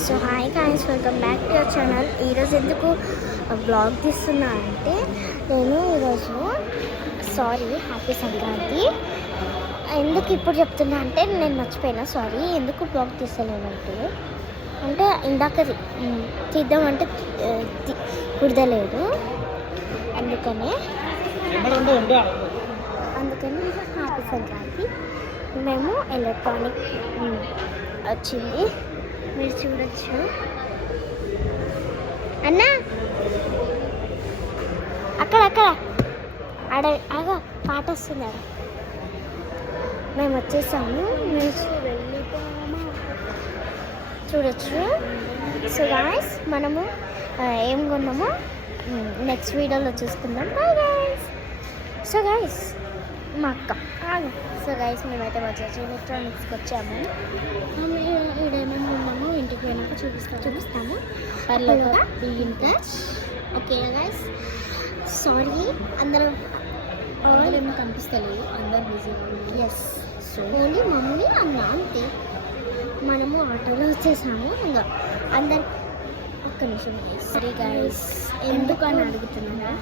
So hi guys, welcome back to your channel. ఈరోజు ఎందుకు blog తీస్తున్నా అంటే నేను ఈరోజు హ్యాపీ సంక్రాంతి ఎందుకు ఇప్పుడు చెప్తున్నా అంటే నేను మర్చిపోయినా. ఎందుకు బ్లాగ్ తీస్తలేనంటే ఇందాక తీద్దామంటే కుదరలేదు. అందుకని హ్యాపీ సంక్రాంతి. మేము ఎలక్ట్రానిక్ వచ్చింది, మీరు చూడొచ్చు. అన్నా అక్కడ ఆడ పాట వస్తుంది. మేము వచ్చేసాము, మీరు చూడొచ్చు. సో గాయ్స్, మనము ఏం కొన్నామో నెక్స్ట్ వీడియోలో చూసుకుందాం. Bye guys. సో గాయ్స్, మా అక్క సో గాయ్స్, మేమైతే వచ్చేసి ఎలక్ట్రానిక్స్కి వచ్చాము. ఈడేమేమి ఉన్నామో ఇంటికి పోయినాక చూపిస్తాము. పర్లేదు, ఓకే గాయ్స్. సారీ, అందరూ ఏమో కనిపిస్తలేదు, అందరూ బిజీ. ఎస్, ఓన్లీ మమ్మీ అన్న అంతే. మనము ఆటోలో వచ్చేసాము. ఇంకా అందరు ఒక్క నిమిషం. సరే గాయ్స్, ఎందుకు అని అడుగుతున్నారా?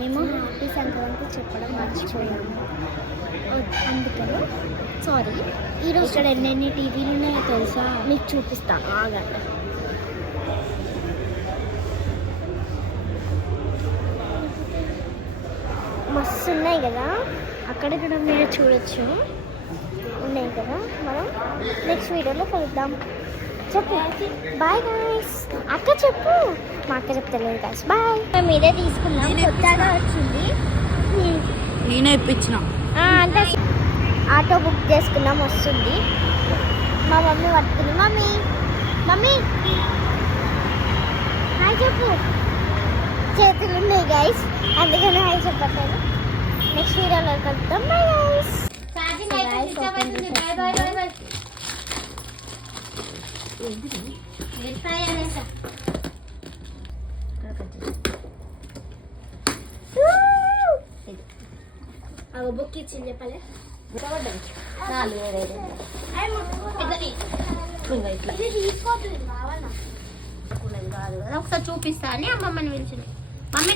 మేము హ్యాపీ సంక్రాంతి చెప్పడం మర్చిపోయాము, అందుకని సారీ. ఈరోజు ఇక్కడ ఎన్ని టీవీలు ఉన్నాయో తెలుసా? మీకు చూపిస్తాను, ఆగండి. మస్తు ఉన్నాయి కదా, అక్కడక్కడ మీరు చూడొచ్చు, ఉన్నాయి కదా. మనం నెక్స్ట్ వీడియోలో కలుద్దాం. చెప్పు బాయ్ గాయ్స్. అక్క చెప్పు. మా అక్క చెప్తలేదు గాయ్స్. బాయ్. మేము ఇదే తీసుకున్నాం, కొత్తగా వచ్చింది. నేనే ఇప్పించిన అంటే ఆటో బుక్ చేసుకున్నాం, వస్తుంది. మా మమ్మీ పట్టుకుంది. మమ్మీ హాయ్ చెప్పు. చేతులు ఉన్నాయి గైస్, అందుకని హాయ్ చెప్పట్లేదు. నెక్స్ట్ వీడియోలో కలుద్దాం. Bye guys. బుక్ ఇచ్చింది చెప్పలే. ఒకసారి చూపిస్తా అని అమ్మమ్మని పిలిచింది. మమ్మీ